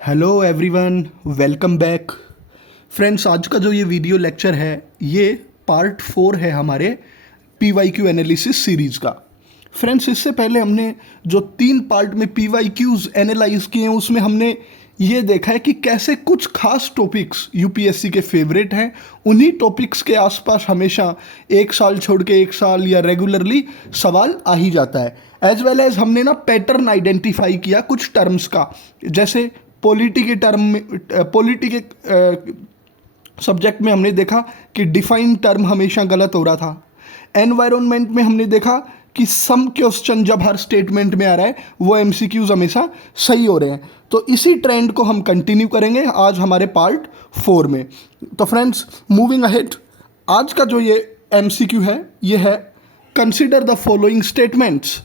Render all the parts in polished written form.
Hello everyone, welcome back. Friends, आज का जो ये वीडियो लेक्चर है ये पार्ट 4 है हमारे PYQ एनालिसिस सीरीज़ का। फ्रेंड्स, इससे पहले हमने जो 3 पार्ट में PYQs एनालाइज किए हैं उसमें हमने ये देखा है कि कैसे कुछ खास टॉपिक्स यूपीएससी के फेवरेट हैं, उन्हीं टॉपिक्स के आसपास हमेशा एक साल छोड़ के एक साल या रेगुलरली सवाल आ ही जाता है। एज वेल एज हमने ना पैटर्न आइडेंटिफाई किया कुछ टर्म्स का, जैसे पॉलिटी के टर्म में पॉलिटी के सब्जेक्ट में हमने देखा कि डिफाइन टर्म हमेशा गलत हो रहा था। एनवायरनमेंट में हमने देखा कि सम क्वेश्चन जब हर स्टेटमेंट में आ रहा है वो एमसीक्यूज हमेशा सही हो रहे हैं। तो इसी ट्रेंड को हम कंटिन्यू करेंगे आज हमारे पार्ट 4 में। तो फ्रेंड्स, मूविंग अहेड, आज का जो ये एमसीक्यू है ये है consider the following statements.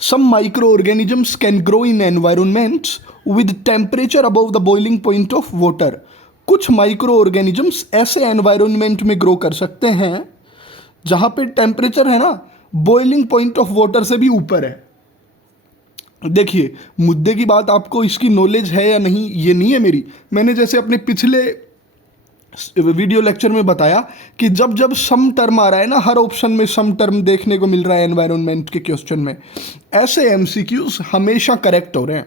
Some microorganisms can grow in environments with temperature above the boiling point of water. कुछ माइक्रो ऑर्गेनिजम्स ऐसे एनवायरनमेंट में ग्रो कर सकते हैं जहाँ पे टेम्परेचर है ना बॉइलिंग पॉइंट ऑफ वाटर से भी ऊपर है। देखिए, मुद्दे की बात आपको इसकी नॉलेज है या नहीं ये नहीं है मेरी। मैंने जैसे अपने पिछले वीडियो लेक्चर में बताया कि जब जब सम टर्म आ रहा है ना, हर ऑप्शन में सम टर्म देखने को मिल रहा है एनवायरनमेंट के क्वेश्चन में, ऐसे एमसीक्यूज हमेशा करेक्ट हो रहे हैं।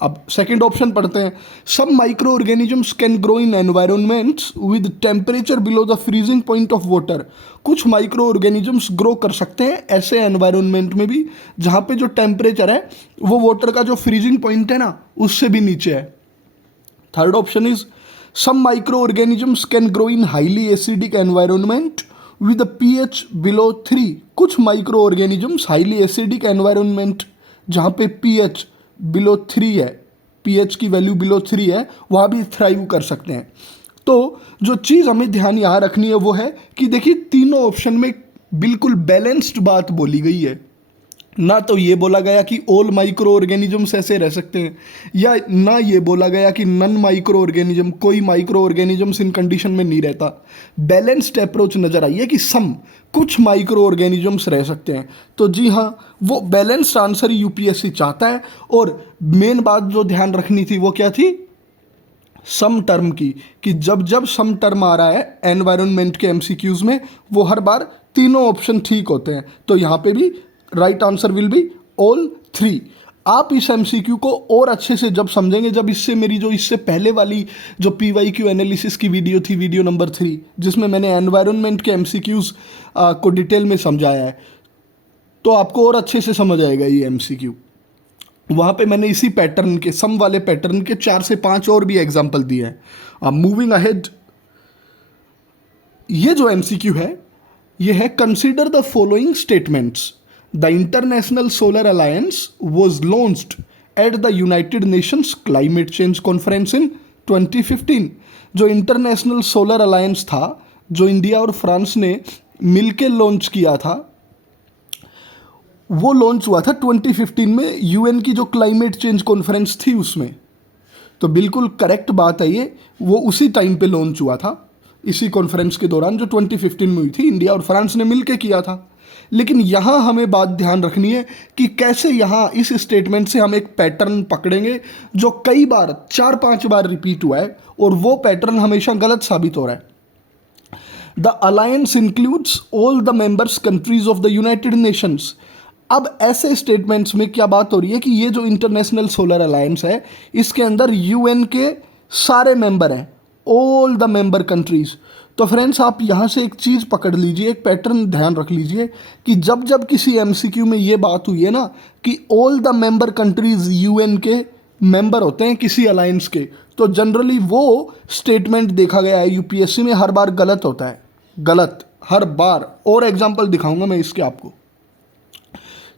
अब सेकंड ऑप्शन पढ़ते हैं। Some micro organisms can grow in environments with temperature below the freezing point of water. कुछ माइक्रो ऑर्गेनिजम्स ग्रो कर सकते हैं ऐसे एनवायरनमेंट में भी जहाँ पे जो टेम्परेचर है वो वाटर का जो फ्रीजिंग पॉइंट है ना उससे भी नीचे है। Third option is some microorganisms can grow in highly acidic environment with a pH below 3। कुछ micro organisms highly acidic environment जहाँ पे pH बिलो 3 है, pH की वैल्यू बिलो 3 है, वहाँ भी थ्राइव कर सकते हैं। तो जो चीज़ हमें ध्यान यहाँ रखनी है वो है कि देखिए तीनों ऑप्शन में बिल्कुल बैलेंस्ड बात बोली गई है। ना तो ये बोला गया कि ऑल माइक्रो ऑर्गेनिजम्स ऐसे रह सकते हैं, या ना ये बोला गया कि नन माइक्रो ऑर्गेनिज्म, कोई माइक्रो ऑर्गेनिजम्स इन कंडीशन में नहीं रहता। बैलेंस्ड अप्रोच नज़र आई है कि सम कुछ माइक्रो ऑर्गेनिजम्स रह सकते हैं। तो जी हाँ, वो बैलेंस्ड आंसर यूपीएससी चाहता है। और मेन बात जो ध्यान रखनी थी वो क्या थी, सम टर्म की, कि जब जब सम टर्म आ रहा है एनवायरनमेंट के एमसीक्यूज में वो हर बार तीनों ऑप्शन ठीक होते हैं। तो यहाँ पे भी right answer will be all 3। आप इस एमसीक्यू को और अच्छे से जब समझेंगे, जब इससे पहले वाली जो पीवाईक्यू एनालिसिस की वीडियो थी, वीडियो नंबर 3, जिसमें मैंने एनवायरनमेंट के एमसीक्यूज को डिटेल में समझाया है, तो आपको और अच्छे से समझ आएगा ये एमसीक्यू। वहाँ पे मैंने इसी पैटर्न के, सम वाले पैटर्न के 4 से 5 और भी एग्जाम्पल दिए हैं। मूविंग अहेड, ये जो एमसीक्यू है ये है consider the following statements. The international solar alliance was launched at the United Nations climate change conference in 2015। जो इंटरनेशनल सोलर अलायंस था, जो इंडिया और फ्रांस ने मिलकर लॉन्च किया था, वो लॉन्च हुआ था 2015 में यूएन की जो क्लाइमेट चेंज कॉन्फ्रेंस थी उसमें। तो बिल्कुल करेक्ट बात है ये, वो उसी टाइम पे लॉन्च हुआ था, इसी कॉन्फ्रेंस के दौरान जो 2015 में हुई थी, इंडिया और फ्रांस ने मिलकर किया था। लेकिन यहाँ हमें बात ध्यान रखनी है कि कैसे यहाँ इस स्टेटमेंट से हम एक पैटर्न पकड़ेंगे जो कई बार 4-5 बार रिपीट हुआ है और वो पैटर्न हमेशा गलत साबित हो रहा है। The alliance includes all the members countries of the United Nations. अब ऐसे स्टेटमेंट्स में क्या बात हो रही है कि ये जो इंटरनेशनल सोलर अलायंस है इसके अंदर यूएन के सारे मेंबर हैं, ऑल द मेंबर कंट्रीज। तो फ्रेंड्स, आप यहाँ से एक चीज़ पकड़ लीजिए, एक पैटर्न ध्यान रख लीजिए कि जब जब किसी एमसीक्यू में ये बात हुई है ना कि all the member countries UN के मेंबर होते हैं किसी अलायंस के, तो जनरली वो स्टेटमेंट देखा गया है यूपीएससी में हर बार गलत होता है, गलत हर बार। और एग्जाम्पल दिखाऊंगा मैं इसके आपको।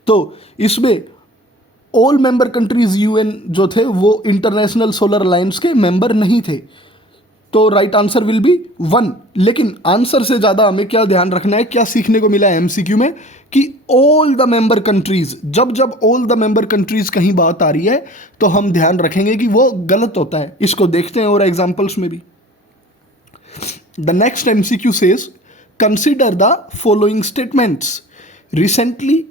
तो इसमें ऑल मेंबर कंट्रीज यूएन जो थे वो इंटरनेशनल सोलर अलायंस के मेंबर नहीं थे। तो राइट आंसर विल बी 1। लेकिन आंसर से ज़्यादा हमें क्या ध्यान रखना है, क्या सीखने को मिला है एमसीक्यू में कि ऑल द मेंबर कंट्रीज, जब जब ऑल द मेंबर कंट्रीज कहीं बात आ रही है तो हम ध्यान रखेंगे कि वो गलत होता है। इसको देखते हैं और एग्जाम्पल्स में भी। The next MCQ says consider the following statements. Recently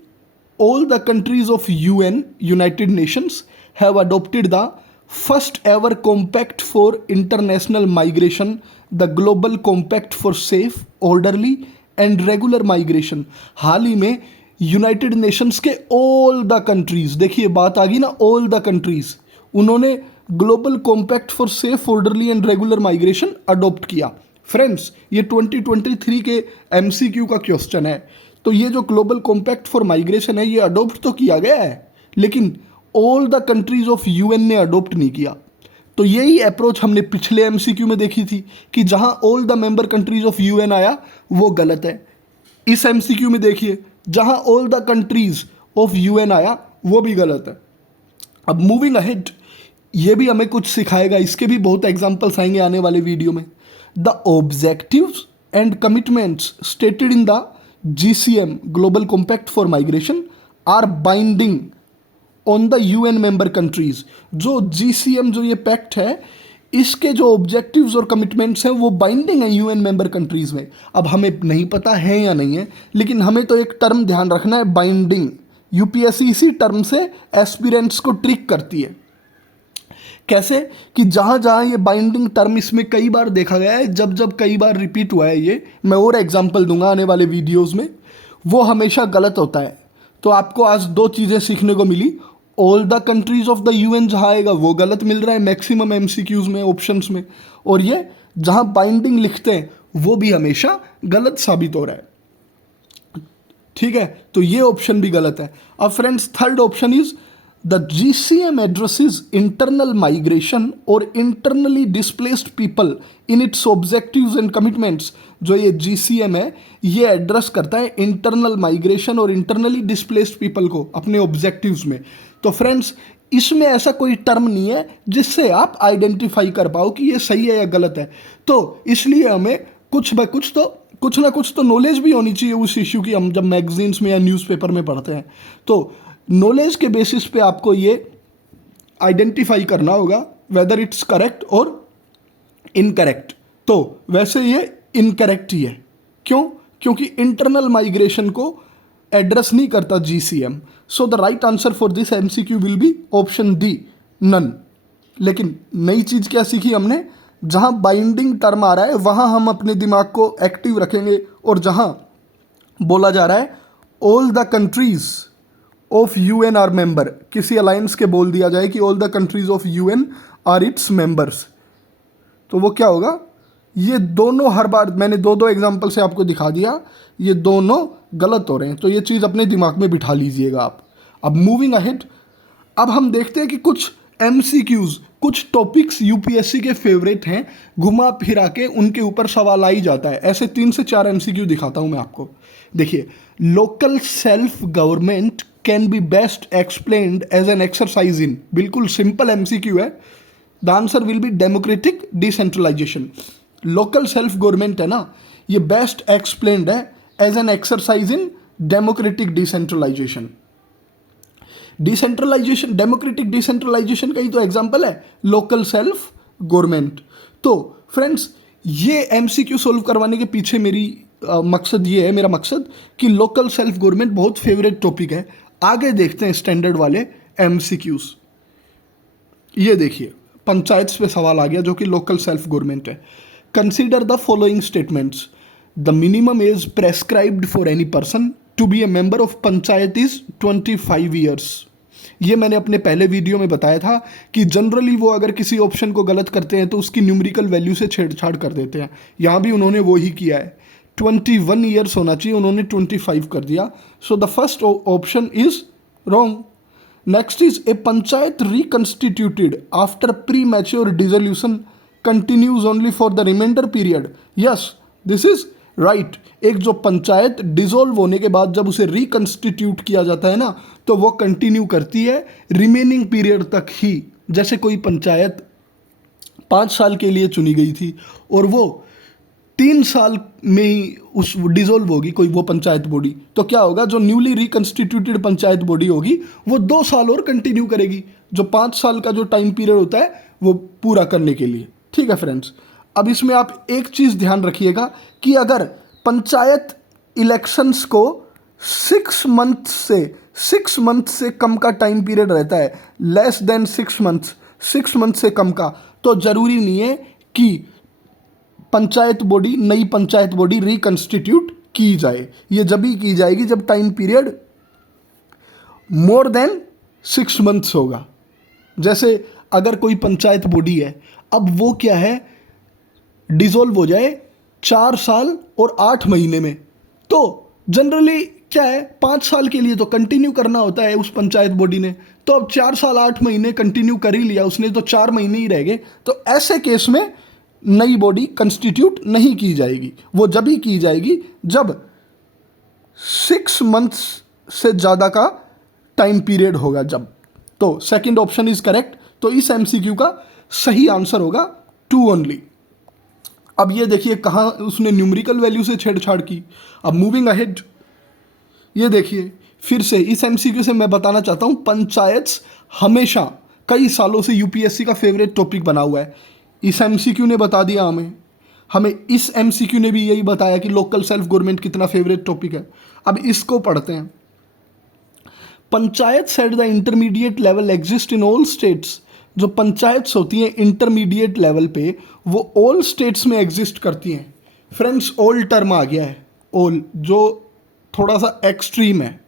all the countries of UN, United Nations, have adopted the first ever compact for international migration, the global compact for safe, orderly and regular migration। हाल ही में United Nations के all the countries, देखिए बात आ गई ना, all the countries, उन्होंने global compact for safe, orderly and regular migration adopt किया। Friends, ये 2023 के एमसीक्यू का क्वेश्चन है। तो ये जो ग्लोबल कॉम्पैक्ट फॉर माइग्रेशन है, ये अडॉप्ट तो किया गया है, लेकिन all the countries of UN ने अडॉप्ट नहीं किया। तो यही अप्रोच हमने पिछले एमसीक्यू में देखी थी कि जहां all the member countries of UN आया वो गलत है। इस एमसीक्यू में देखिए, जहां all the countries of UN आया वो भी गलत है। अब मूविंग अहेड, ये भी हमें कुछ सिखाएगा, इसके भी बहुत एग्जांपल्स आएंगे आने वाले वीडियो में। The objectives and commitments stated in the GCM global compact for migration are binding on the UN member countries. जो जीसीएम, जो ये पैक्ट है, इसके जो ऑब्जेक्टिव्स और कमिटमेंट्स हैं वो बाइंडिंग है यूएन मेंबर कंट्रीज में। अब हमें नहीं पता है या नहीं है, लेकिन हमें तो एक टर्म ध्यान रखना है, बाइंडिंग। यूपीएससी इसी टर्म से एस्पिरेंट्स को ट्रिक करती है। कैसे कि जहाँ जहाँ ये बाइंडिंग टर्म इसमें कई बार देखा गया है, जब जब कई बार रिपीट हुआ है, ये मैं और एग्जांपल दूंगा आने वाले वीडियोस में, वो हमेशा गलत होता है। तो आपको आज दो चीज़ें सीखने को मिली। All the countries of the UN जहाँ आएगा वो गलत मिल रहा है मैक्सिमम एमसीक्यूज में, ऑप्शंस में, और ये जहाँ बाइंडिंग लिखते हैं वो भी हमेशा गलत साबित हो रहा है। ठीक है, तो ये ऑप्शन भी गलत है। अब friends, third option is the GCM addresses internal migration or internally displaced people in its objectives and commitments। जो ये GCM है, ये एड्रेस करता है इंटरनल माइग्रेशन और इंटरनली डिस्प्लेस्ड पीपल को अपने ऑब्जेक्टिव्स में। तो फ्रेंड्स, इसमें ऐसा कोई टर्म नहीं है जिससे आप आइडेंटिफाई कर पाओ कि ये सही है या गलत है। तो इसलिए हमें कुछ ना कुछ तो नॉलेज भी होनी चाहिए उस इश्यू की। हम जब मैगजीन्स में या न्यूज़पेपर में पढ़ते हैं तो नॉलेज के बेसिस पे आपको ये आइडेंटिफाई करना होगा वेदर इट्स करेक्ट और इनकरेक्ट। तो वैसे ये इनकरेक्ट ही है। क्यों? क्योंकि इंटरनल माइग्रेशन को एड्रेस नहीं करता GCM. So the right answer for this MCQ will be option D, none. लेकिन नई चीज़ क्या सीखी हमने? जहाँ बाइंडिंग टर्म आ रहा है वहाँ हम अपने दिमाग को एक्टिव रखेंगे, और जहाँ बोला जा रहा है all the countries of UN are member, किसी अलायंस के बोल दिया जाए कि all the countries of UN are its members, तो वो क्या होगा? ये दोनों, हर बार मैंने दो एग्जांपल से आपको दिखा दिया, ये दोनों गलत हो रहे हैं। तो ये चीज़ अपने दिमाग में बिठा लीजिएगा आप। अब मूविंग अहेड, अब हम देखते हैं कि कुछ एमसीक्यूज, कुछ टॉपिक्स यूपीएससी के फेवरेट हैं, घुमा फिरा के उनके ऊपर सवाल आ ही जाता है। ऐसे 3 से 4 एमसीक्यू दिखाता हूँ मैं आपको। देखिए, local self government can be best explained as an exercise in, बिल्कुल सिंपल एमसीक्यू है। The answer will be democratic decentralisation. Local self government है ना, ये बेस्ट एक्सप्लेन्ड है as an exercise in democratic decentralisation. Decentralisation, democratic decentralisation का ही तो example है लोकल सेल्फ गवर्नमेंट। तो फ्रेंड्स, ये एमसीक्यू सोल्व करवाने के पीछे मकसद ये है, मेरा मकसद कि लोकल सेल्फ गवर्नमेंट बहुत फेवरेट टॉपिक है। आगे देखते हैं स्टैंडर्ड वाले एमसीक्यूज। ये देखिए, पंचायत पे सवाल आ गया जो कि लोकल सेल्फ गवर्नमेंट है। Consider the following statements. The minimum age prescribed for any person to be a member of panchayat is 25 years. ये मैंने अपने पहले वीडियो में बताया था कि जनरली वो अगर किसी ऑप्शन को गलत करते हैं तो उसकी न्यूमेरिकल वैल्यू से छेड़छाड़ कर देते हैं। यहाँ भी उन्होंने वो ही किया है। 21 ईयर्स होना चाहिए, उन्होंने 25 कर दिया। So the first option is wrong. Next is a panchayat reconstituted after premature dissolution continues only for the reminder period. Yes, this is right. एक जो पंचायत डिसॉल्व होने के बाद जब उसे रिकंस्टिट्यूट किया जाता है ना, तो वो कंटिन्यू करती है रिमेनिंग पीरियड तक ही। जैसे कोई पंचायत 5 साल के लिए चुनी गई थी और वो 3 साल में ही उस डिसॉल्व होगी कोई वो पंचायत बॉडी, तो क्या होगा? जो न्यूली रिकंस्टिट्यूटेड पंचायत बॉडी होगी वो 2 साल और कंटिन्यू करेगी, जो 5 साल का जो टाइम पीरियड होता है वो पूरा करने के लिए। ठीक है फ्रेंड्स, अब इसमें आप एक चीज़ ध्यान रखिएगा कि अगर पंचायत इलेक्शंस को 6 मंथ से 6 मंथ से कम का टाइम पीरियड रहता है, लेस देन 6 मंथ से कम का, तो ज़रूरी नहीं है कि नई पंचायत बॉडी रिकंस्टिट्यूट की जाए। ये जब भी की जाएगी जब time period more than 6 months होगा। जैसे अगर कोई पंचायत बॉडी है, अब वो क्या है, डिसॉल्व हो जाए 4 साल और 8 महीने में, तो जनरली क्या है, 5 साल के लिए तो कंटिन्यू करना होता है उस पंचायत बॉडी ने, तो अब 4 साल 8 महीने कंटिन्यू कर ही लिया उसने, तो 4 महीने ही रह गए। तो ऐसे केस में नई बॉडी कंस्टिट्यूट नहीं की जाएगी, वो जब ही की जाएगी जब 6 मंथ्स से ज़्यादा का टाइम पीरियड होगा जब। तो सेकंड ऑप्शन इज करेक्ट। तो इस एमसीक्यू का सही आंसर होगा 2 ओनली। अब ये देखिए कहाँ उसने न्यूमेरिकल वैल्यू से छेड़छाड़ की। अब मूविंग अहेड, ये देखिए फिर से इस एमसीक्यू से मैं बताना चाहता हूँ, पंचायत हमेशा कई सालों से यूपीएससी का फेवरेट टॉपिक बना हुआ है। इस एमसीक्यू ने बता दिया हमें इस एमसीक्यू ने भी यही बताया कि लोकल सेल्फ गवर्नमेंट कितना फेवरेट टॉपिक है। अब इसको पढ़ते हैं। Panchayat at the intermediate level exist in all states. जो पंचायत्स होती हैं इंटरमीडिएट लेवल पे, वो ऑल स्टेट्स में एग्जिस्ट करती हैं। फ्रेंड्स, ऑल टर्म आ गया है, ऑल, जो थोड़ा सा एक्सट्रीम है।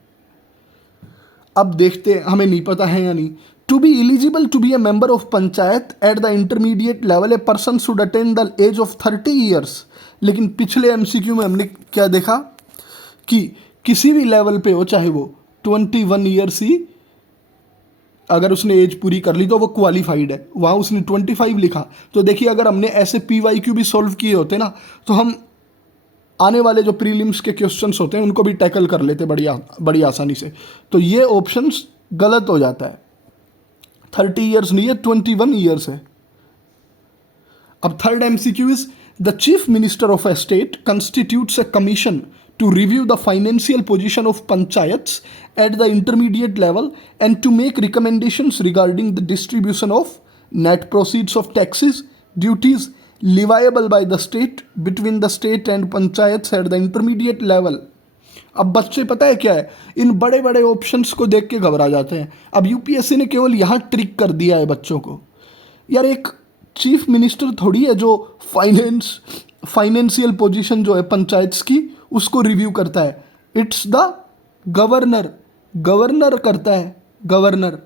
अब देखते हैं, हमें नहीं पता है या नहीं। To be eligible to be a member of panchayat at the intermediate level, a person should attain the age of 30 years. लेकिन पिछले एमसीक्यू में हमने क्या देखा कि किसी भी लेवल पे हो, चाहे वो 21 ईयर्स ही अगर उसने एज पूरी कर ली तो वो क्वालिफाइड है। वहाँ उसने 25 लिखा। तो देखिए अगर हमने ऐसे PYQ भी सॉल्व किए होते ना, तो हम आने वाले जो प्रीलिम्स के क्वेश्चंस होते हैं उनको भी टैकल कर लेते बड़ी आसानी से। तो ये ऑप्शंस गलत हो जाता है। 30 ईयर्स नहीं है, 21 ईयर्स है। अब third MCQ is the chief minister of A state constitutes a commission to review the financial position of panchayats at the intermediate level and to make recommendations regarding the distribution of net proceeds of taxes, duties leviable by the state between the state and panchayats at the intermediate level। अब बच्चे पता है क्या है, इन बड़े बड़े options को देख के घबरा जाते हैं। अब यूपीएससी ने केवल यहाँ ट्रिक कर दिया है बच्चों को। यार एक चीफ मिनिस्टर थोड़ी है जो फाइनेंशियल पोजीशन जो है पंचायत्स की उसको रिव्यू करता है। इट्स द गवर्नर करता है, गवर्नर।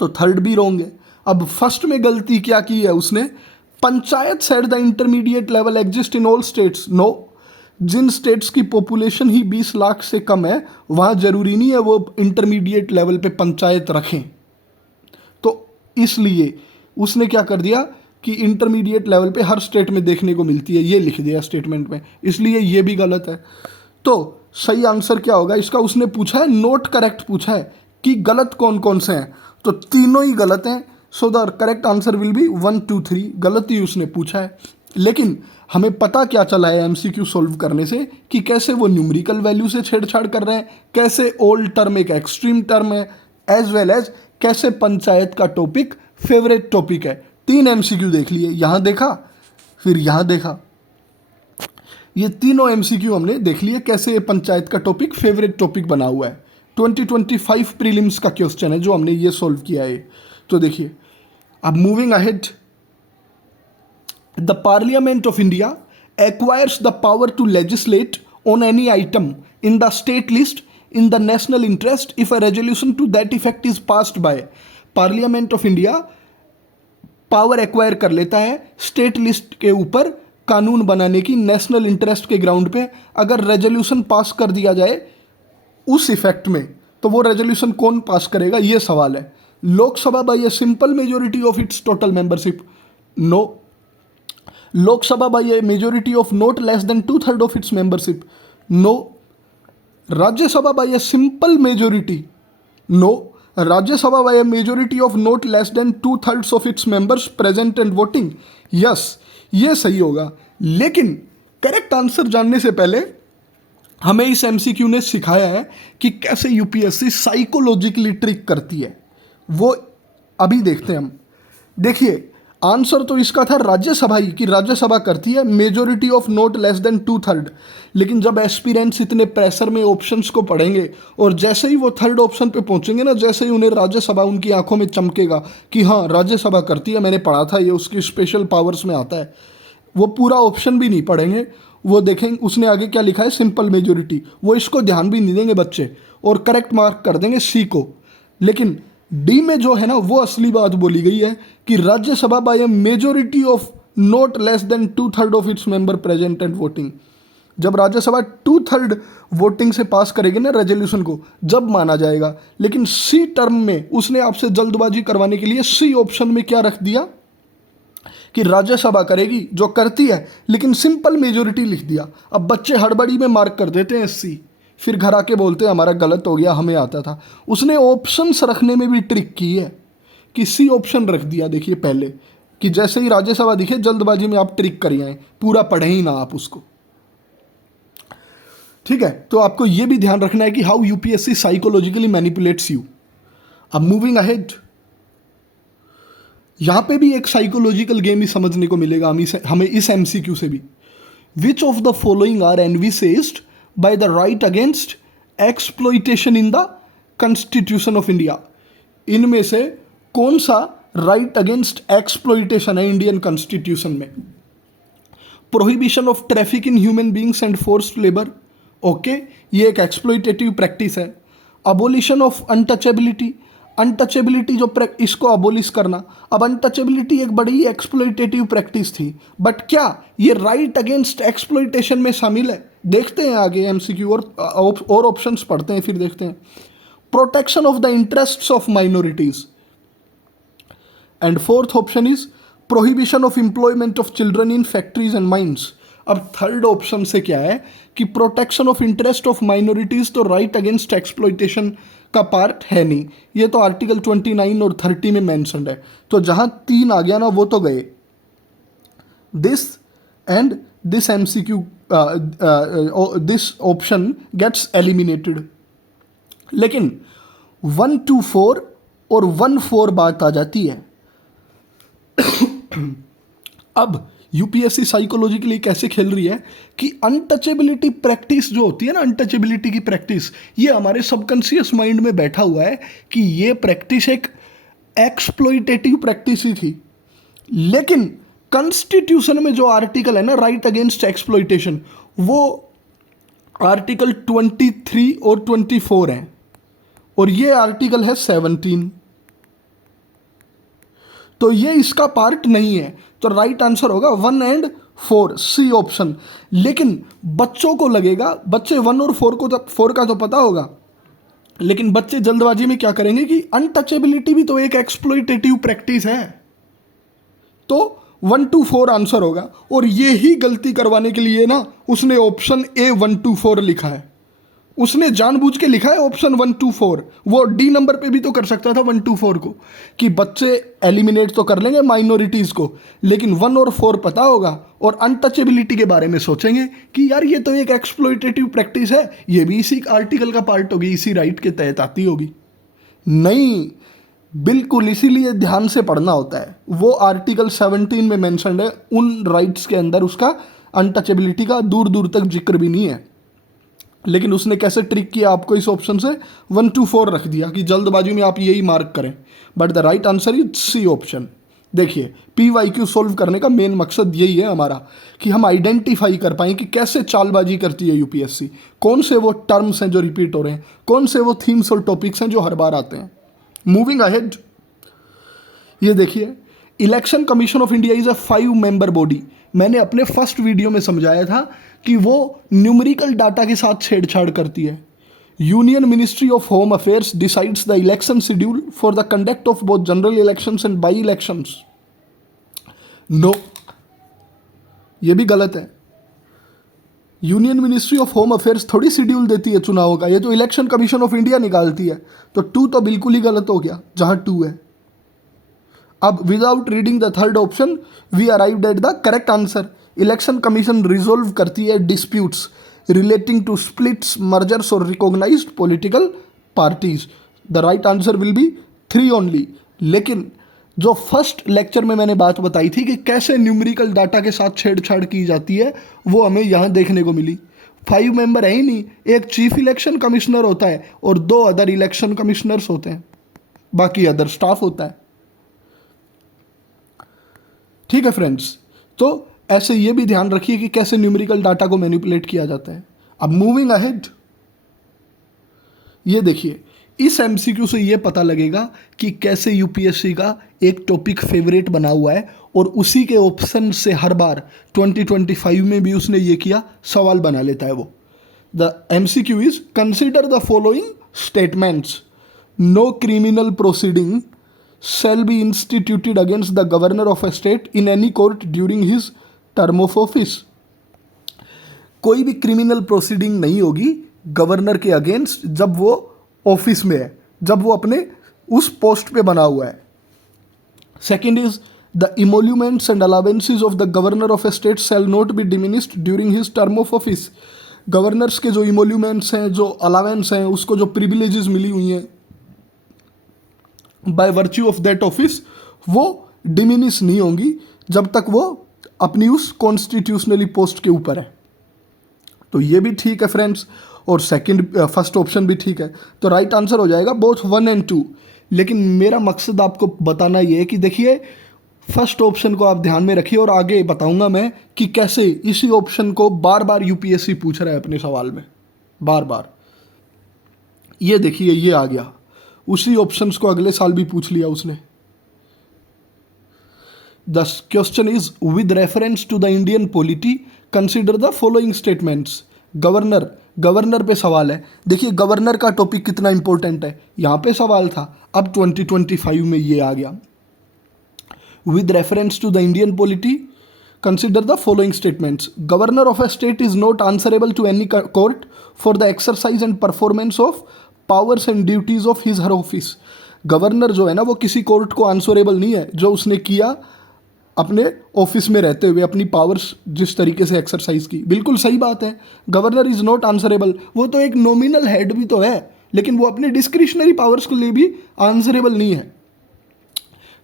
तो थर्ड भी रॉन्ग है। अब फर्स्ट में गलती क्या की है उसने, panchayat at the intermediate level exist in all states. No, जिन स्टेट्स की पॉपुलेशन ही 20 लाख से कम है वहाँ जरूरी नहीं है वो इंटरमीडिएट लेवल पे पंचायत रखें। तो इसलिए उसने क्या कर दिया कि इंटरमीडिएट लेवल पे हर स्टेट में देखने को मिलती है, ये लिख दिया स्टेटमेंट में, इसलिए ये भी गलत है। तो सही आंसर क्या होगा इसका, उसने पूछा है नोट करेक्ट पूछा है कि गलत कौन कौन से हैं, तो तीनों ही गलत हैं। So the correct answer will B 1 2 3, गलत ही उसने पूछा है। लेकिन हमें पता क्या चला है एमसीक्यू सॉल्व करने से कि कैसे वो न्यूमेरिकल वैल्यू से छेड़छाड़ कर रहे हैं, कैसे ओल्ड टर्म एक एक्सट्रीम टर्म है, एज वेल एज कैसे पंचायत का टॉपिक फेवरेट टॉपिक है। 3 एमसीक्यू देख लिए, यहाँ देखा फिर यहाँ देखा, ये तीनों एमसीक्यू हमने देख लिए कैसे पंचायत का टॉपिक फेवरेट टॉपिक बना हुआ है। 2025 प्रीलिम्स का क्वेश्चन है जो हमने ये सॉल्व किया है। तो देखिए अब moving ahead, the parliament of India acquires the power to legislate on any item in the state list in the national interest if a resolution to that effect is passed by. Parliament of India power acquire कर लेता है state list के ऊपर कानून बनाने की national interest के ground पे। अगर रेजोल्यूशन पास कर दिया जाए उस इफेक्ट में, तो वो रेजोल्यूशन कौन पास करेगा ये सवाल है। Lok Sabha by a simple majority of its total membership, no. Lok Sabha by a majority of not less than 2/3 of its membership, no. Rajya Sabha by a simple majority, no. Rajya Sabha by a majority of not less than 2/3 of its members present and voting, yes, ये सही होगा। लेकिन correct answer जानने से पहले हमें इस MCQ ने सिखाया है कि कैसे यूपीएससी साइकोलॉजिकली ट्रिक करती है, वो अभी देखते हैं हम। देखिए आंसर तो इसका था राज्यसभा ही, कि राज्यसभा करती है, majority of note less than 2/3। लेकिन जब एस्पिरेंट्स इतने प्रेशर में ऑप्शंस को पढ़ेंगे और जैसे ही वो थर्ड ऑप्शन पे पहुंचेंगे ना, जैसे ही उन्हें राज्यसभा उनकी आंखों में चमकेगा कि हाँ राज्यसभा करती है, मैंने पढ़ा था, ये उसकी स्पेशल पावर्स में आता है, वो पूरा ऑप्शन भी नहीं पढ़ेंगे, वो देखेंगे उसने आगे क्या लिखा है, सिंपल मेजोरिटी, वो इसको ध्यान भी नहीं देंगे बच्चे और करेक्ट मार्क कर देंगे सी को। लेकिन डी में जो है ना, वो असली बात बोली गई है कि Rajya Sabha by a majority of not less than 2/3 of its member present and voting. जब राज्यसभा 2/3 वोटिंग से पास करेगी ना रेजोल्यूशन को, जब माना जाएगा। लेकिन सी टर्म में उसने आपसे जल्दबाजी करवाने के लिए सी ऑप्शन में क्या रख दिया कि राज्यसभा करेगी, जो करती है, लेकिन सिंपल मेजोरिटी लिख दिया। अब बच्चे हड़बड़ी में मार्क कर देते हैं सी, फिर घर आके बोलते हैं हमारा गलत हो गया, हमें आता था। उसने ऑप्शंस रखने में भी ट्रिक की है कि सी ऑप्शन रख दिया, देखिए पहले, कि जैसे ही राज्यसभा दिखे जल्दबाजी में आप ट्रिक करिए आए, पूरा पढ़े ही ना आप उसको। ठीक है, तो आपको यह भी ध्यान रखना है कि how UPSC psychologically manipulates you. अब मूविंग अहेड, यहां पे भी एक साइकोलॉजिकल गेम ही समझने को मिलेगा हमें इस एमसीक्यू से भी। Which of the following are envisaged by the right against exploitation in the constitution of India. इनमें से कौन सा राइट अगेंस्ट एक्सप्लॉइटेशन है इंडियन कॉन्स्टिट्यूशन में? Prohibition of traffic in human beings and forced labour, okay, ये एक exploitative practice है। Abolition of untouchability, untouchability जो इसको अबोलिश करना। अब अनटचेबिलिटी एक बड़ी एक्सप्लॉइटेटिव प्रैक्टिस थी, बट क्या ये राइट अगेंस्ट एक्सप्लॉइटेशन में शामिल है? देखते हैं आगे एमसीक्यू और ऑप्शंस पढ़ते हैं फिर देखते हैं। Protection of the interests of minorities, and fourth option is prohibition of employment of children in factories and mines. अब थर्ड ऑप्शन से क्या है कि protection of interest of minorities तो राइट अगेंस्ट एक्सप्लॉइटेशन का पार्ट है नहीं, ये तो आर्टिकल 29 और 30 में मेंशन्ड है। तो जहां 3 आ गया ना, वो तो गए। This and this MCQ, this option gets eliminated. लेकिन 1 to 4 और 1-4 बात आ जाती है। अब यूपीएससी साइकोलॉजिकली कैसे खेल रही है कि अनटचेबिलिटी प्रैक्टिस जो होती है ना, अनटचेबिलिटी की प्रैक्टिस, ये हमारे सबकॉन्शियस माइंड में बैठा हुआ है कि ये प्रैक्टिस एक एक्सप्लॉइटेटिव प्रैक्टिस ही थी। लेकिन कॉन्स्टिट्यूशन में जो आर्टिकल है ना राइट अगेंस्ट एक्सप्लॉइटेशन, वो आर्टिकल 23 और 24 है, और ये आर्टिकल है 17। तो ये इसका पार्ट नहीं है, तो राइट आंसर होगा 1 and 4, सी ऑप्शन। लेकिन बच्चों को लगेगा, बच्चे 1 और 4 का तो पता होगा, लेकिन बच्चे जल्दबाजी में क्या करेंगे कि अनटचेबिलिटी भी तो एक एक्सप्लॉइटेटिव प्रैक्टिस है, तो 1 to 4 आंसर होगा। और ये ही गलती करवाने के लिए ना उसने ऑप्शन ए 1 to 4 लिखा है, उसने जानबूझ के लिखा है ऑप्शन 1 to 4। वो डी नंबर पे भी तो कर सकता था 1 to 4 को, कि बच्चे एलिमिनेट तो कर लेंगे माइनॉरिटीज़ को, लेकिन 1 और 4 पता होगा और अनटचेबिलिटी के बारे में सोचेंगे कि यार ये तो एक एक्सप्लॉइटेटिव प्रैक्टिस है, ये भी इसी आर्टिकल का पार्ट होगी, इसी राइट के तहत आती होगी। नहीं, बिल्कुल इसीलिए ध्यान से पढ़ना होता है। वो आर्टिकल 17 में मेंशन्ड है, उन राइट्स के अंदर उसका अनटचेबिलिटी का दूर दूर तक जिक्र भी नहीं है। लेकिन उसने कैसे ट्रिक किया आपको इस ऑप्शन से, 1 to 4 रख दिया कि जल्दबाजी में आप यही मार्क करें, but the right answer is C option. देखिए PYQ सोल्व करने का मेन मकसद यही है हमारा, कि हम आइडेंटिफाई कर पाएँ कि कैसे चालबाजी करती है यूपीएससी, कौन से वो टर्म्स हैं जो रिपीट हो रहे हैं, कौन से वो थीम्स और टॉपिक्स हैं जो हर बार आते हैं। मूविंग अहेड, ये देखिए, election commission of India is a 5 member body. मैंने अपने फर्स्ट वीडियो में समझाया था कि वो न्यूमेरिकल डाटा के साथ छेड़छाड़ करती है। Union ministry of home affairs decides the election schedule for the conduct of both general elections and by elections. No, ये भी गलत है। Union ministry of home affairs थोड़ी शेड्यूल देती है चुनावों का, ये तो इलेक्शन कमीशन ऑफ इंडिया निकालती है। तो 2 तो बिल्कुल ही गलत हो गया जहां 2 है। अब without reading the third option we arrived at the correct answer. Election commission resolve करती है disputes relating to splits, mergers और recognised political parties. The right answer will be 3 only. लेकिन जो फर्स्ट लेक्चर में मैंने बात बताई थी कि कैसे न्यूमेरिकल डाटा के साथ छेड़छाड़ की जाती है, वो हमें यहाँ देखने को मिली। 5 मेंबर है ही नहीं, एक चीफ इलेक्शन कमिश्नर होता है और 2 अदर इलेक्शन कमिश्नर्स होते हैं, बाकी अदर स्टाफ होता है। ठीक है फ्रेंड्स, तो ऐसे ये भी ध्यान रखिए कि कैसे न्यूमेरिकल डाटा को मैनिपुलेट किया जाता है। अब मूविंग अहेड, ये देखिए, इस एमसीक्यू से ये पता लगेगा कि कैसे यूपीएससी का एक टॉपिक फेवरेट बना हुआ है और उसी के ऑप्शन से हर बार 2025 में भी उसने ये किया, सवाल बना लेता है वो। The MCQ is consider the following statements, no criminal proceeding shall be instituted against the governor of a state in any court during his term of office। कोई भी क्रिमिनल प्रोसीडिंग नहीं होगी गवर्नर के अगेंस्ट जब वो office में है, जब वो अपने उस पोस्ट पे बना हुआ है। Second is the emoluments and allowances of the governor of A state shall not be diminished during his term of office. Governors के जो इमोल्यूमेंट्स हैं, जो अलावेंस हैं, उसको जो प्रिविलेजेस मिली हुई हैं by virtue of that office, वो डिमिनिश नहीं होंगी जब तक वो अपनी उस कॉन्स्टिट्यूशनली पोस्ट के ऊपर है। तो ये भी ठीक है फ्रेंड्स, और फर्स्ट ऑप्शन भी ठीक है, तो राइट आंसर हो जाएगा बोथ 1 और 2। लेकिन मेरा मकसद आपको बताना ये है कि देखिए, फर्स्ट ऑप्शन को आप ध्यान में रखिए और आगे बताऊंगा मैं कि कैसे इसी ऑप्शन को बार बार यूपीएससी पूछ रहा है अपने सवाल में, बार बार। ये देखिए, ये आ गया, उसी ऑप्शंस को अगले साल भी पूछ लिया उसने। The question is with reference to the Indian polity consider the following statements. Governor पे सवाल है। देखिए गवर्नर का टॉपिक कितना इंपॉर्टेंट है, यहाँ पे सवाल था, अब 2025 में ये आ गया। With reference to the Indian polity consider the following statements. Governor of a state is not answerable to any court for the exercise and performance of powers and duties of his her office. Governor जो है ना, वो किसी court को answerable नहीं है जो उसने किया अपने ऑफिस में रहते हुए, अपनी पावर्स जिस तरीके से एक्सरसाइज की। बिल्कुल सही बात है, गवर्नर इज नॉट आंसरेबल। वो तो एक नॉमिनल हेड भी तो है, लेकिन वो अपने डिस्क्रिशनरी पावर्स के लिए भी आंसरेबल नहीं है।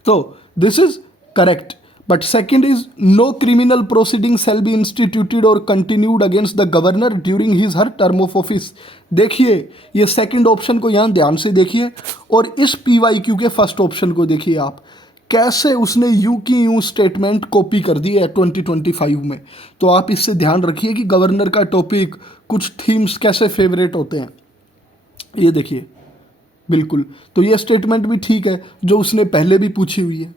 तो this is correct. But second is no criminal proceeding shall be instituted और continued against the governor during his her term of office. देखिए ये सेकंड ऑप्शन को यहाँ ध्यान से देखिए और इस पीवाईक्यू के फर्स्ट ऑप्शन को देखिए आप, कैसे उसने यूं की यूं स्टेटमेंट कॉपी कर दी है 2025 में। तो आप इससे ध्यान रखिए कि गवर्नर का टॉपिक, कुछ थीम्स कैसे फेवरेट होते हैं। ये देखिए, बिल्कुल, तो ये स्टेटमेंट भी ठीक है जो उसने पहले भी पूछी हुई है।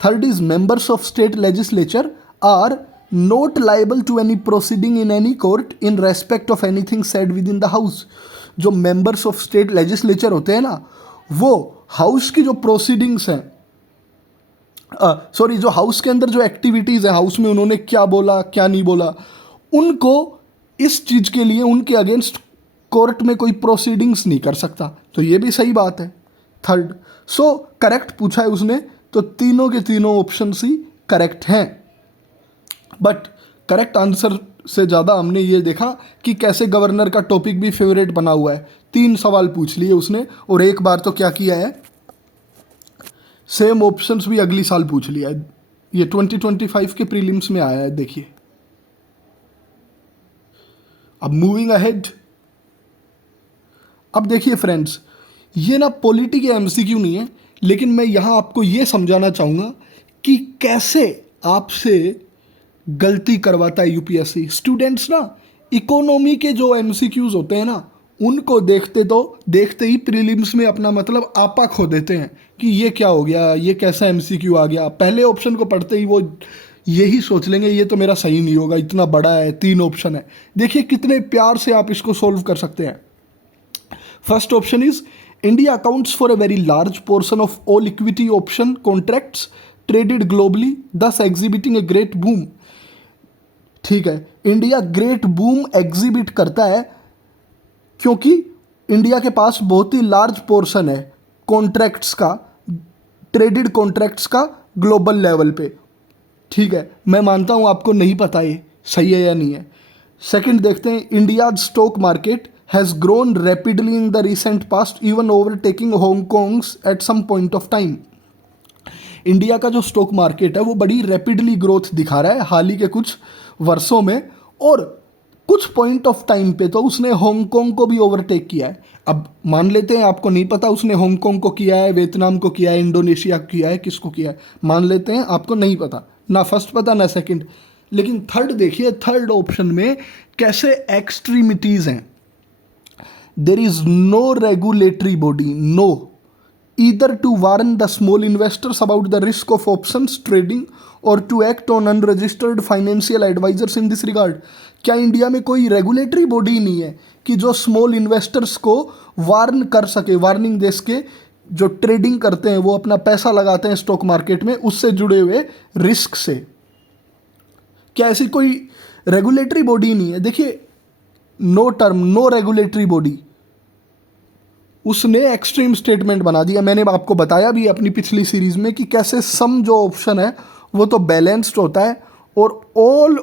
Third is members of state legislature are not liable to any proceeding in any court in respect of anything said within the house. जो मेंबर्स ऑफ स्टेट लेजिस्लेचर होते हैं ना, वो हाउस की जो प्रोसीडिंग्स हैं, जो हाउस के अंदर जो एक्टिविटीज़ है, हाउस में उन्होंने क्या बोला क्या नहीं बोला, उनको इस चीज़ के लिए उनके अगेंस्ट कोर्ट में कोई प्रोसीडिंग्स नहीं कर सकता। तो ये भी सही बात है। थर्ड, सो करेक्ट पूछा है उसने, तो तीनों के तीनों ऑप्शन ही करेक्ट हैं। बट करेक्ट आंसर से ज़्यादा हमने ये देखा कि कैसे गवर्नर का टॉपिक भी फेवरेट बना हुआ है। 3 सवाल पूछ लिए उसने और एक बार तो क्या किया है, सेम ऑप्शंस भी अगली साल पूछ लिया है। ये 2025 के प्रीलिम्स में आया है, देखिए। अब मूविंग अहेड, अब देखिए फ्रेंड्स, ये ना पॉलिटी के एमसीक्यू नहीं है, लेकिन मैं यहाँ आपको ये समझाना चाहूँगा कि कैसे आपसे गलती करवाता है यूपीएससी। स्टूडेंट्स ना इकोनॉमी के जो एमसीक्यूज़ होते हैं ना, उनको देखते ही प्रीलिम्स में अपना मतलब आपा खो देते हैं कि ये क्या हो गया, ये कैसा एमसीक्यू आ गया। पहले ऑप्शन को पढ़ते ही वो यही सोच लेंगे ये तो मेरा सही नहीं होगा, इतना बड़ा है, 3 ऑप्शन है। देखिए कितने प्यार से आप इसको सोल्व कर सकते हैं। First option is India accounts for a very large portion of all equity option contracts traded globally दस एग्जिबिटिंग ए ग्रेट बूम। ठीक है, इंडिया ग्रेट बूम एग्जिबिट करता है क्योंकि इंडिया के पास बहुत ही लार्ज पोर्शन है कॉन्ट्रैक्ट्स का, ट्रेडेड कॉन्ट्रैक्ट्स का ग्लोबल लेवल पे। ठीक है, मैं मानता हूँ आपको नहीं पता ये सही है या नहीं है। सेकंड देखते हैं, India stock market has grown rapidly in the recent past even overtaking Hong Kong's at some point of time. India का जो स्टॉक मार्केट है वो बड़ी रैपिडली ग्रोथ दिखा रहा है हाल ही के कुछ वर्षों में, और कुछ पॉइंट ऑफ टाइम पे तो उसने हांगकांग को भी ओवरटेक किया है। अब मान लेते हैं आपको नहीं पता उसने हांगकांग को किया है, वियतनाम को किया है, इंडोनेशिया को किया है, किसको किया है, मान लेते हैं आपको नहीं पता, ना फर्स्ट पता ना सेकंड। लेकिन थर्ड देखिए, थर्ड ऑप्शन में कैसे एक्सट्रीमिटीज़ हैं। There is no regulatory body, no, either to warn the small investors about the risk of options trading or to act on unregistered financial advisors in this regard। क्या India में कोई regulatory body नहीं है कि जो small investors को warn कर सके, वार्निंग दे सके, जो ट्रेडिंग करते हैं वो अपना पैसा लगाते हैं स्टॉक मार्केट में, उससे जुड़े हुए रिस्क से? क्या ऐसी कोई रेगुलेटरी बॉडी नहीं है? देखिए, no term, no regulatory body, उसने एक्सट्रीम स्टेटमेंट बना दिया। मैंने आपको बताया भी अपनी पिछली सीरीज में कि कैसे सम जो ऑप्शन है वो तो बैलेंस्ड होता है, और ऑल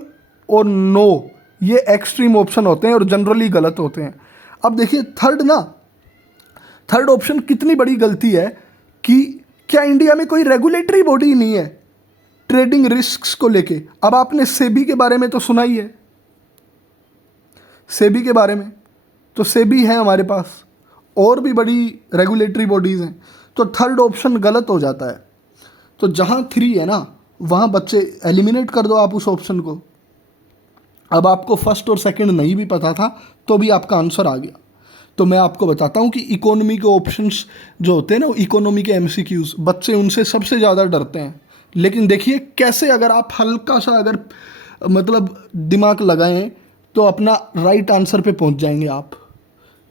और नो ये एक्सट्रीम ऑप्शन होते हैं और जनरली गलत होते हैं। अब देखिए थर्ड ऑप्शन कितनी बड़ी गलती है कि क्या इंडिया में कोई रेगुलेटरी बॉडी नहीं है ट्रेडिंग रिस्क्स को लेके। अब आपने सेबी के बारे में तो सुना ही है, सेबी के बारे में, तो सेबी है हमारे पास, और भी बड़ी रेगुलेटरी बॉडीज़ हैं, तो थर्ड ऑप्शन गलत हो जाता है। तो जहाँ 3 है ना वहाँ बच्चे एलिमिनेट कर दो आप उस ऑप्शन को। अब आपको फर्स्ट और सेकंड नहीं भी पता था तो भी आपका आंसर आ गया। तो मैं आपको बताता हूँ कि इकोनॉमी के ऑप्शंस जो होते हैं ना, इकोनॉमी के MCQs, बच्चे उनसे सबसे ज़्यादा डरते हैं। लेकिन देखिए कैसे, अगर आप हल्का सा अगर मतलब दिमाग लगाएं तो अपना राइट आंसर पे पहुँच जाएंगे आप।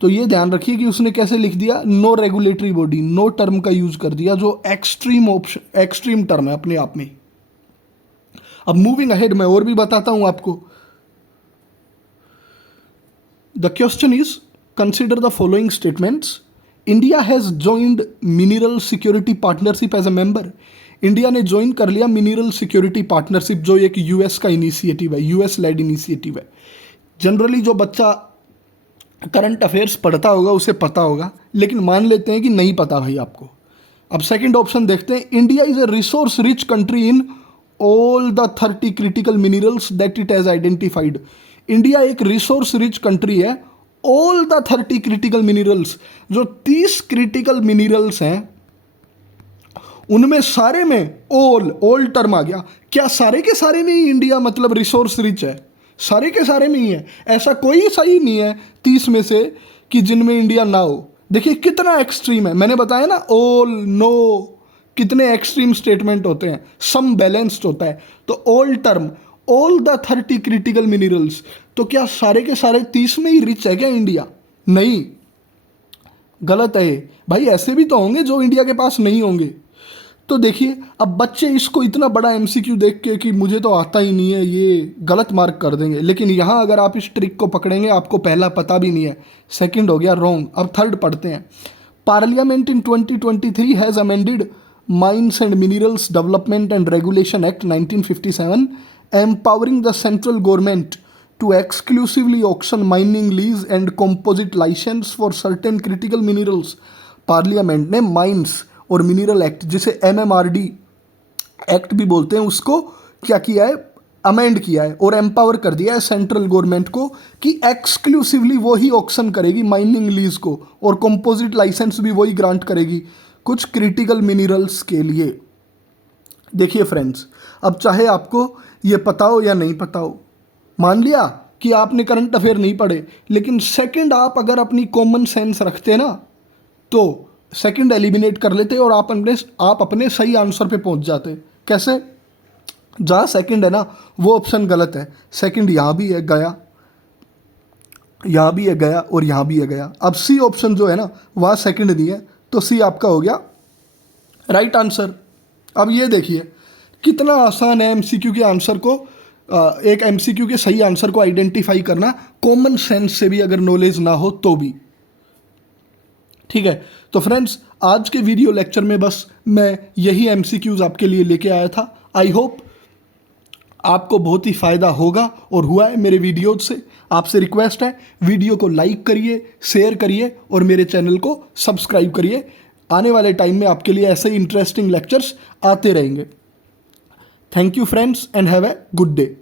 तो ये ध्यान रखिए कि उसने कैसे लिख दिया, no regulatory body, no term का यूज कर दिया जो एक्सट्रीम ऑप्शन, एक्सट्रीम टर्म है अपने आप में। अब मूविंग अहेड मैं और भी बताता हूं आपको। The question is, consider the following statements. India has joined mineral security partnership as a member. India ने ज्वाइन कर लिया मिनरल सिक्योरिटी पार्टनरशिप, जो एक यूएस का इनिशिएटिव है, यूएस लेड इनिशिएटिव है। जनरली जो बच्चा करंट अफेयर्स पढ़ता होगा उसे पता होगा, लेकिन मान लेते हैं कि नहीं पता भाई आपको। अब सेकंड ऑप्शन देखते हैं। India is a resource rich country in all the 30 critical minerals that it has identified. India एक रिसोर्स रिच कंट्री है, ऑल द 30 क्रिटिकल मिनरल्स, जो 30 क्रिटिकल मिनरल्स हैं उनमें सारे में ऑल टर्म आ गया। क्या सारे के सारे में ही इंडिया मतलब रिसोर्स रिच है? सारे के सारे में ही है, ऐसा कोई सही नहीं है 30 में से कि जिनमें इंडिया ना हो। देखिए कितना एक्सट्रीम है, मैंने बताया ना, ऑल, नो, कितने एक्सट्रीम स्टेटमेंट होते हैं, सम बैलेंस्ड होता है। तो all term, all the 30 critical minerals, तो क्या सारे के सारे 30 में ही रिच है क्या इंडिया? नहीं, गलत है भाई, ऐसे भी तो होंगे जो इंडिया के पास नहीं होंगे। तो देखिए अब बच्चे इसको इतना बड़ा MCQ देख के कि मुझे तो आता ही नहीं है, ये गलत मार्क कर देंगे। लेकिन यहाँ अगर आप इस ट्रिक को पकड़ेंगे, आपको पहला पता भी नहीं है, सेकंड हो गया रॉन्ग। अब थर्ड पढ़ते हैं। Parliament in 2023 has amended mines and minerals development and regulation act 1957 empowering the central government to exclusively auction mining lease and composite licence for certain critical minerals. Parliament ने mines और mineral act, जिसे MMRD act भी बोलते हैं, उसको क्या किया है, अमेंड किया है और एम्पावर कर दिया है सेंट्रल गवर्नमेंट को कि एक्सक्लूसिवली वो ही ऑक्शन करेगी माइनिंग लीज को, और कंपोजिट लाइसेंस भी वही ग्रांट करेगी कुछ क्रिटिकल मिनरल्स के लिए। देखिए फ्रेंड्स, अब चाहे आपको ये पता हो या नहीं पता हो, मान लिया कि आपने करंट अफेयर नहीं पढ़े, लेकिन सेकंड आप अगर अपनी कॉमन सेंस रखते ना तो सेकंड एलिमिनेट कर लेते और आप अपने सही आंसर पे पहुंच जाते। कैसे? जहाँ सेकंड है ना वो ऑप्शन गलत है, सेकंड यहाँ भी है गया, यहाँ भी है गया और यहाँ भी है गया। अब सी ऑप्शन जो है ना वहाँ सेकंड नहीं है, तो सी आपका हो गया राइट आंसर। अब ये देखिए कितना आसान है MCQ के आंसर को, एक MCQ के सही आंसर को आइडेंटिफाई करना, कॉमन सेंस से भी अगर नॉलेज ना हो तो भी। ठीक है, तो फ्रेंड्स आज के वीडियो लेक्चर में बस मैं यही MCQs आपके लिए लेके आया था। आई होप आपको बहुत ही फ़ायदा होगा और हुआ है मेरे वीडियोज से। आपसे रिक्वेस्ट है वीडियो को लाइक करिए, शेयर करिए और मेरे चैनल को सब्सक्राइब करिए। आने वाले टाइम में आपके लिए ऐसे इंटरेस्टिंग लेक्चर्स आते रहेंगे। Thank you friends and have a good day.